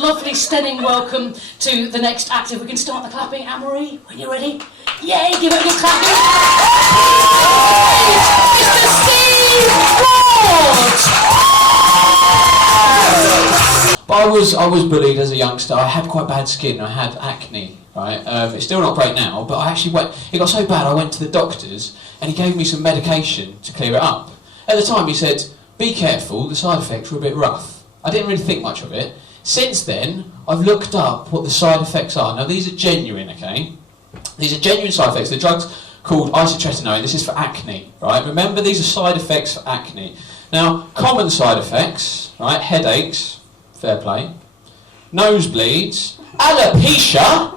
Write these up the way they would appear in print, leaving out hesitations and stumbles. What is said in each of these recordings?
lovely Steyning welcome to the next actor. We can start the clapping. Anne-Marie, when you're ready. Yay, give it a good clap. Mr. Steve Ward! But I was bullied as a youngster. I had quite bad skin. I had acne, right? It's still not great now, but I actually it got so bad I went to the doctors and he gave me some medication to clear it up. At the time he said, be careful, the side effects were a bit rough. I didn't really think much of it. Since then, I've looked up what the side effects are. Now these are genuine, okay? These are genuine side effects. The drug's called isotretinoin. This is for acne, right? Remember, these are side effects for acne. Now, common side effects, right? Headaches, fair play. Nosebleeds, alopecia.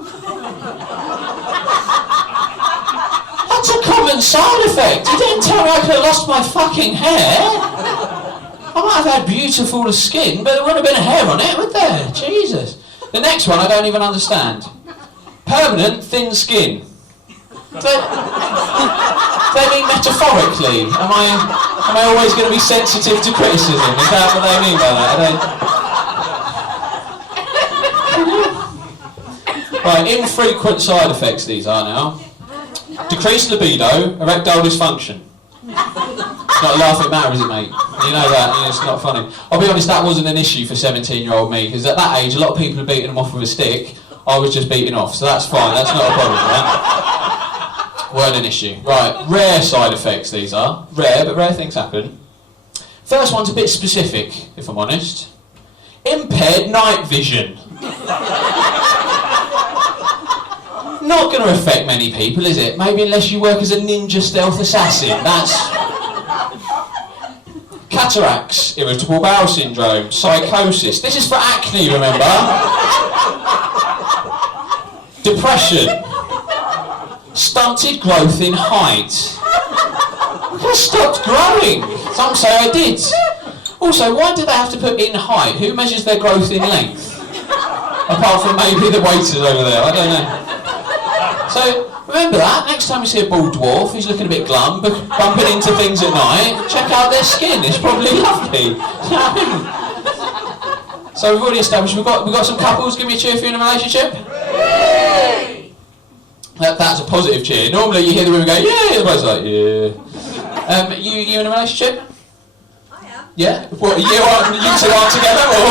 That's a common side effect. You didn't tell me I could have lost my fucking hair. I might have had beautiful skin, but there wouldn't have been a hair on it, would there? Jesus. The next one I don't even understand. Permanent thin skin. Do they mean metaphorically? Am I always going to be sensitive to criticism? Is that what they mean by that? Right, infrequent side effects these are now. Decreased libido, erectile dysfunction. Not a laughing matter, is it, mate? You know that, it's not funny. I'll be honest, that wasn't an issue for 17-year-old me, because at that age, a lot of people are beating them off with a stick. I was just beating off, so that's fine, that's not a problem, right? Weren't an issue. Right, rare side effects these are. Rare, but rare things happen. First one's a bit specific, if I'm honest. Impaired night vision. Not going to affect many people, is it? Maybe unless you work as a ninja stealth assassin. That's... Cataracts, irritable bowel syndrome, psychosis. This is for acne, remember? Depression. Stunted growth in height. I stopped growing. Some say I did. Also, why do they have to put in height? Who measures their growth in length? Apart from maybe the waiters over there, I don't know. So, remember that, next time you see a bald dwarf who's looking a bit glum, bumping into things at night, check out their skin, it's probably lovely. So we've already established, we've got some couples. Give me a cheer if you're in a relationship. That's a positive cheer. Normally you hear the women go, yeah, everybody's like, yeah. You in a relationship? I am. Yeah? What, you two are together, or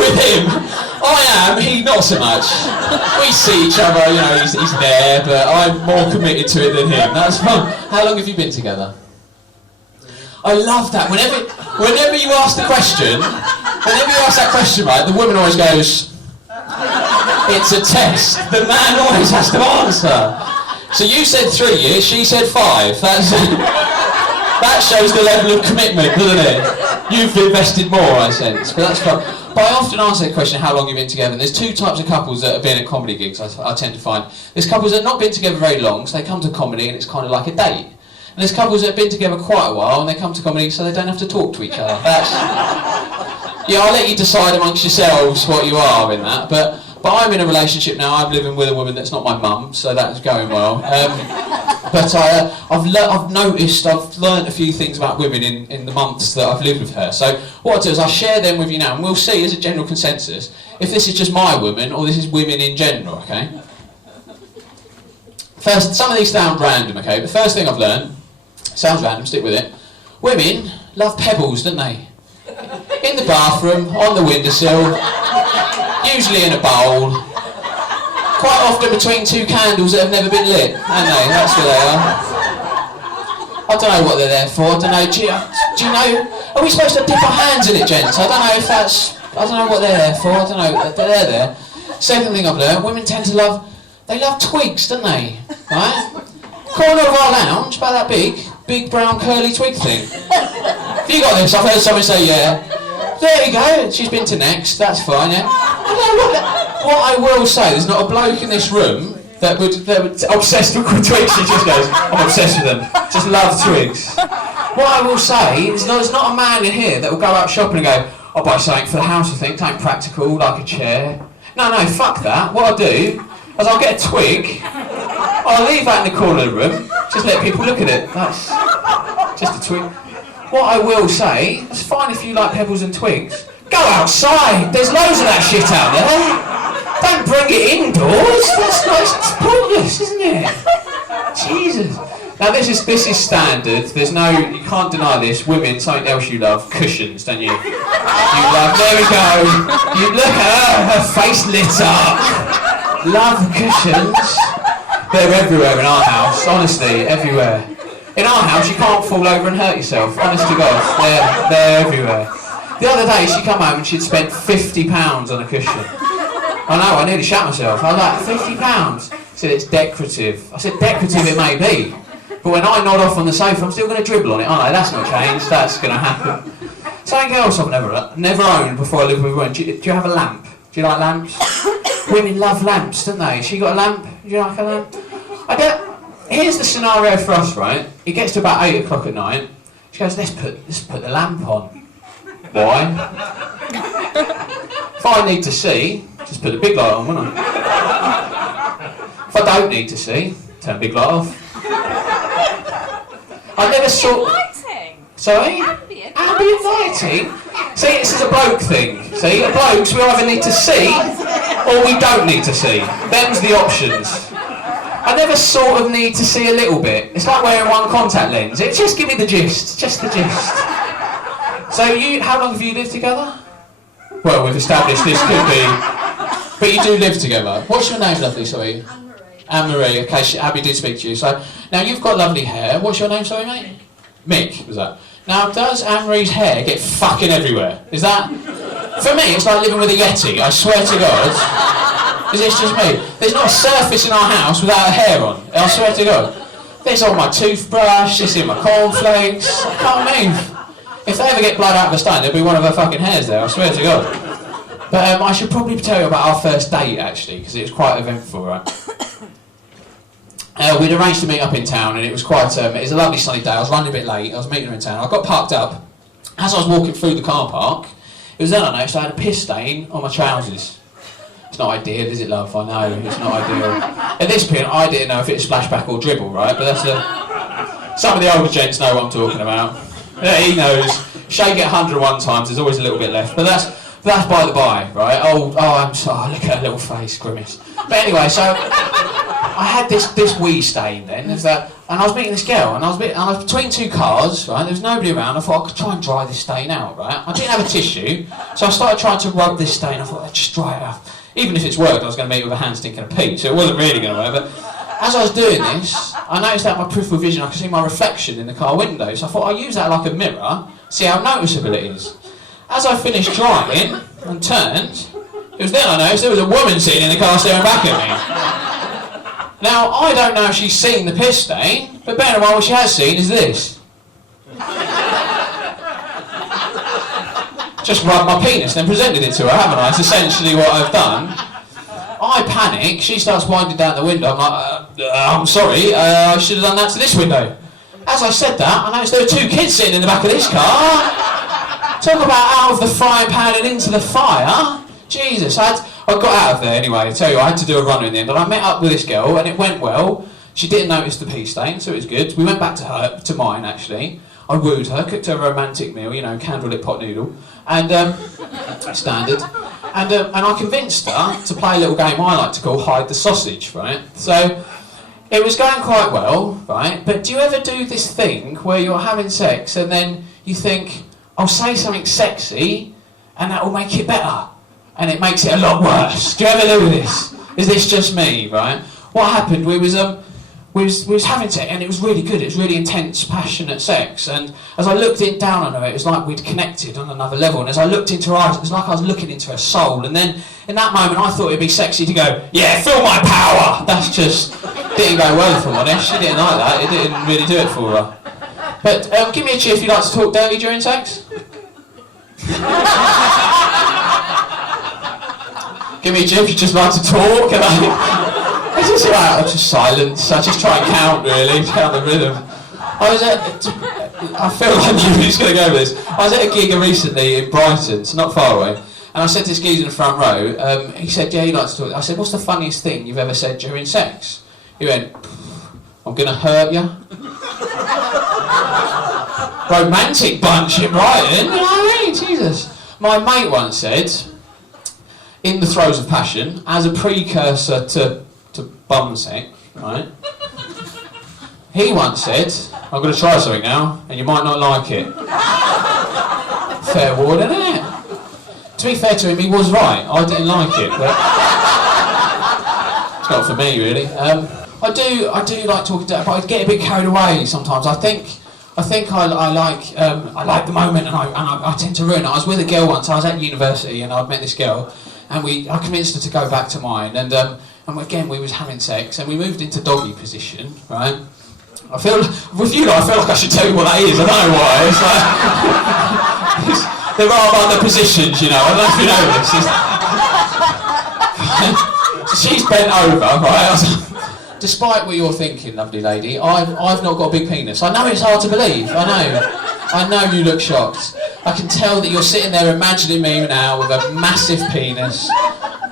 with him? I am, he not so much. We see each other, you know, he's there, but I'm more committed to it than him. That's fun. How long have you been together? I love that. Whenever you ask that question, right, the woman always goes, it's a test. The man always has to answer. So you said 3 years, she said 5. That shows the level of commitment, doesn't it? You've invested more, I sense, but that's fun. But I often answer the question, how long have you been together? There's two types of couples that have been at comedy gigs, I tend to find. There's couples that have not been together very long, so they come to comedy and it's kind of like a date. And there's couples that have been together quite a while and they come to comedy so they don't have to talk to each other. Yeah, I'll let you decide amongst yourselves what you are in that, but I'm in a relationship now. I'm living with a woman that's not my mum, so that's going well. But I've noticed, I've learned a few things about women in the months that I've lived with her. So what I'll do is I'll share them with you now, and we'll see as a general consensus if this is just my woman or this is women in general, okay? First, some of these sound random, okay? The first thing I've learned, sounds random, stick with it. Women love pebbles, don't they? In the bathroom, on the windowsill, usually in a bowl. Quite often between two candles that have never been lit, aren't they? That's where they are. I don't know what they're there for. I don't know. Do you know? Are we supposed to dip our hands in it, gents? I don't know if that's... I don't know what they're there for. I don't know. They're there. Second thing I've learned, women tend to love... They love twigs, don't they? Right? Corner of our lounge, about that big brown curly twig thing. Have you got this? I've heard someone say, yeah. There you go. She's been to Next. That's fine, yeah. What I will say, there's not a bloke in this room that would obsessed with twigs. She just goes, I'm obsessed with them. Just love twigs. What I will say is there's not a man in here that will go out shopping and go, I'll buy something for the house, I think, something practical, like a chair. No, fuck that. What I'll do is I'll get a twig, I'll leave that in the corner of the room, just let people look at it. That's just a twig. What I will say, it's fine if you like pebbles and twigs, Go outside. There's loads of that shit out there. Don't bring it indoors. It's pointless, isn't it? Jesus. Now this is standard. There's no, you can't deny this. Women, something else you love, cushions, don't you? You love. There we go. You look at her face lit up. Love cushions. They're everywhere in our house. Honestly, everywhere. In our house, you can't fall over and hurt yourself. Honest to God, they're everywhere. The other day, she come home and she'd spent £50 on a cushion. I know, I nearly shat myself. I was like, £50? She said, it's decorative. I said, decorative it may be, but when I nod off on the sofa, I'm still going to dribble on it, aren't I? That's not changed, that's going to happen. Something else I've never owned before I lived with women. Do you have a lamp? Do you like lamps? Women love lamps, don't they? She got a lamp? Do you like a lamp? Here's the scenario for us, right? It gets to about 8 o'clock at night. She goes, let's put the lamp on. Why? If I need to see, just put the big light on, wouldn't I? If I don't need to see, turn the big light off. I never saw... lighting. Sorry? Ambient lighting? See, this is a bloke thing. See, blokes, we either need to see, or we don't need to see. Them's the options. I never sort of need to see a little bit. It's like wearing one contact lens. It just give me the gist, just the gist. So how long have you lived together? Well, we've established this could be... But you do live together. What's your name, lovely, sorry? Anne-Marie. Anne-Marie, okay, Abby did speak to you. So, now you've got lovely hair. What's your name, sorry, mate? Mick, was that? Now, does Anne-Marie's hair get fucking everywhere? Is that... For me, it's like living with a Yeti, I swear to God. Is this just me? There's not a surface in our house without a hair on, I swear to God. There's all my toothbrush, it's in my cornflakes, I can't move. If they ever get blood out of a stone, there'll be one of her fucking hairs there, I swear to God. But I should probably tell you about our first date, actually, because it was quite eventful, right? We'd arranged to meet up in town, and it was quite, it was a lovely sunny day. I was running a bit late, I was meeting her in town. I got parked up. As I was walking through the car park, it was then I noticed I had a piss stain on my trousers. It's not ideal, is it, love? I know, it's not ideal. At this point, I didn't know if it was splashback or dribble, right? But that's some of the older gents know what I'm talking about. Yeah, he knows. Shake it 101 times, there's always a little bit left. But that's by the by, right? I'm sorry, look at her little face, grimace. But anyway, so I had this wee stain then, and I was meeting this girl, and I was between two cars, right? There was nobody around. I thought I could try and dry this stain out, right? I didn't have a tissue, so I started trying to rub this stain. I thought I'd just dry it out. Even if it's worked, I was going to meet with a hand stinking of pee, so it wasn't really going to work. But as I was doing this, I noticed that my peripheral vision, I could see my reflection in the car window. So I thought I'd use that like a mirror, see how noticeable it is. As I finished drying and turned, it was then I noticed there was a woman sitting in the car staring back at me. Now, I don't know if she's seen the piss stain, but bear in mind what she has seen is this. Just rubbed my penis, then presented it to her, haven't I? It's essentially what I've done. I panic, she starts winding down the window. I'm like, I'm sorry, I should have done that to this window. As I said that, I noticed there were two kids sitting in the back of this car. Talk about out of the frying pan and into the fire. Jesus, I got out of there anyway. I tell you, I had to do a runner in the end, but I met up with this girl and it went well. She didn't notice the pee stain, so it was good. We went back to mine actually. I wooed her, cooked her a romantic meal, you know, candlelit pot noodle, and standard. And I convinced her to play a little game I like to call Hide the Sausage, right? So it was going quite well, right? But do you ever do this thing where you're having sex and then you think, I'll say something sexy and that will make it better, and it makes it a lot worse? Do you ever do this? Is this just me, right? What happened? We was having sex and it was really good. It was really intense, passionate sex. And as I looked down on her, it was like we'd connected on another level. And as I looked into her eyes, it was like I was looking into her soul. And then in that moment, I thought it'd be sexy to go, yeah, feel my power. That's just didn't go well, if I'm honest. She didn't like that. It didn't really do it for her. But give me a cheer if you like to talk dirty during sex. Give me a cheer if you just like to talk. It's just like, just silence. I just try and count, really, count the rhythm. I feel like I knew who's going to go with this. I was at a gig recently in Brighton, so not far away, and I said to this geezer in the front row, he said, yeah, he likes to talk. I said, what's the funniest thing you've ever said during sex? He went, I'm going to hurt you. Romantic bunch in Brighton, you know what I mean? Jesus. My mate once said, in the throes of passion, as a precursor to bum sex, right? He once said, I'm going to try something now, and you might not like it. Fair warning, isn't it? To be fair to him, he was right. I didn't like it, but it's not for me, really. I do like talking to, but I get a bit carried away sometimes. I think I like the moment, and I tend to ruin it. I was with a girl once. I was at university, and I'd met this girl, and I convinced her to go back to mine, and again we was having sex, and we moved into doggy position, right? I feel with you, I feel like I should tell you what that is. I don't know why. It's like there are other positions, you know. I don't know if you know this. So she's bent over, right? Despite what you're thinking, lovely lady, I've not got a big penis. I know it's hard to believe. I know you look shocked. I can tell that you're sitting there imagining me now with a massive penis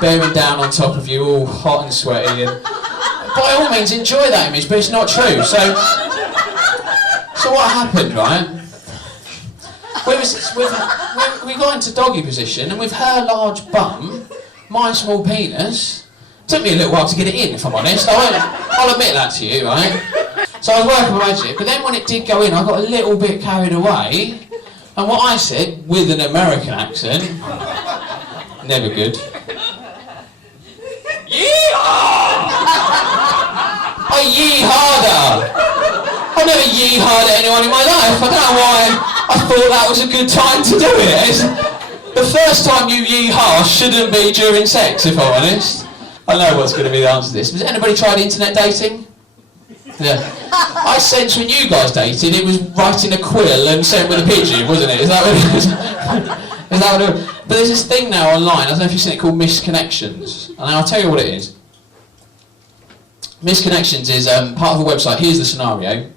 bearing down on top of you, all hot and sweaty. And by all means, enjoy that image, but it's not true. So what happened, right? We got into doggy position, and with her large bum, my small penis. Took me a little while to get it in, if I'm honest. I'll admit that to you, right? So I was working my magic, but then when it did go in, I got a little bit carried away, and what I said, with an American accent, never good. Yee-haw! I yee-harder! I've never yee-hard at anyone in my life. I don't know why I thought that was a good time to do it. The first time you yee-haw shouldn't be during sex, if I'm honest. I know what's going to be the answer to this. Has anybody tried internet dating? Yeah. I sense when you guys dated, it was writing a quill and sent with a pigeon, wasn't it? Is that what it was? Is that what it was? But there's this thing now online, I don't know if you've seen it, called Misconnections. And I'll tell you what it is. Misconnections is part of a website. Here's the scenario.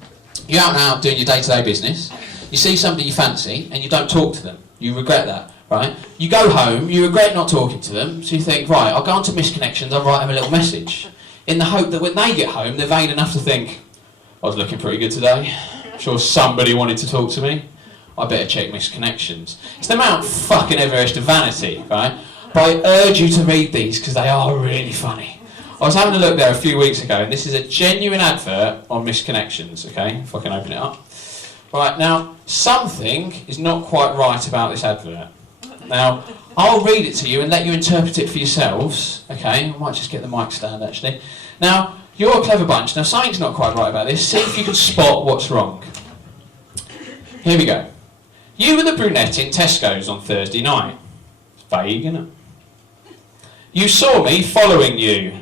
You're out and out doing your day-to-day business. You see somebody you fancy and you don't talk to them. You regret that. Right? You go home, you regret not talking to them, so you think, right, I'll go on to Misconnections, I'll write them a little message. In the hope that when they get home, they're vain enough to think, I was looking pretty good today. I'm sure somebody wanted to talk to me. I better check Misconnections. It's the Mount fucking Everest of vanity, right? But I urge you to read these, because they are really funny. I was having a look there a few weeks ago, and this is a genuine advert on Misconnections, okay? If I can open it up. Right, now, something is not quite right about this advert. Now, I'll read it to you and let you interpret it for yourselves, okay? I might just get the mic stand, actually. Now, you're a clever bunch. Now, something's not quite right about this. See if you can spot what's wrong. Here we go. You were the brunette in Tesco's on Thursday night. It's vague, isn't it? You saw me following you.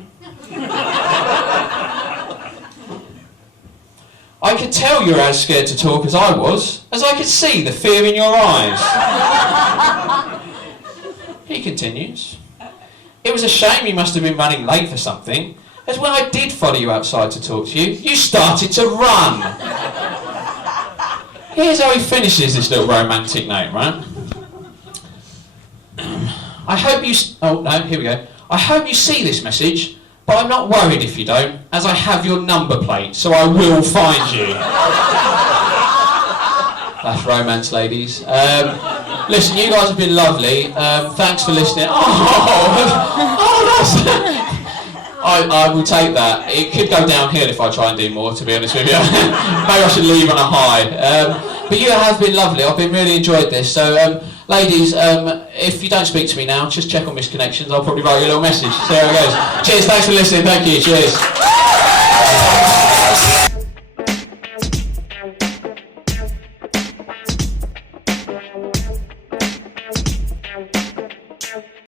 I could tell you were as scared to talk as I was, as I could see the fear in your eyes. He continues. It was a shame you must have been running late for something, as when I did follow you outside to talk to you, you started to run. Here's how he finishes this little romantic note, right? I hope you... Oh, no, here we go. I hope you see this message, but I'm not worried if you don't, as I have your number plate, so I will find you. That's romance, ladies. Listen, you guys have been lovely. Thanks for listening. I will take that. It could go downhill if I try and do more, to be honest with you. Maybe I should leave on a high. But you have been lovely. I've been really enjoyed this. So, ladies, if you don't speak to me now, just check on Misconnections. I'll probably write you a little message. See how it goes. Cheers. Thanks for listening. Thank you. Cheers.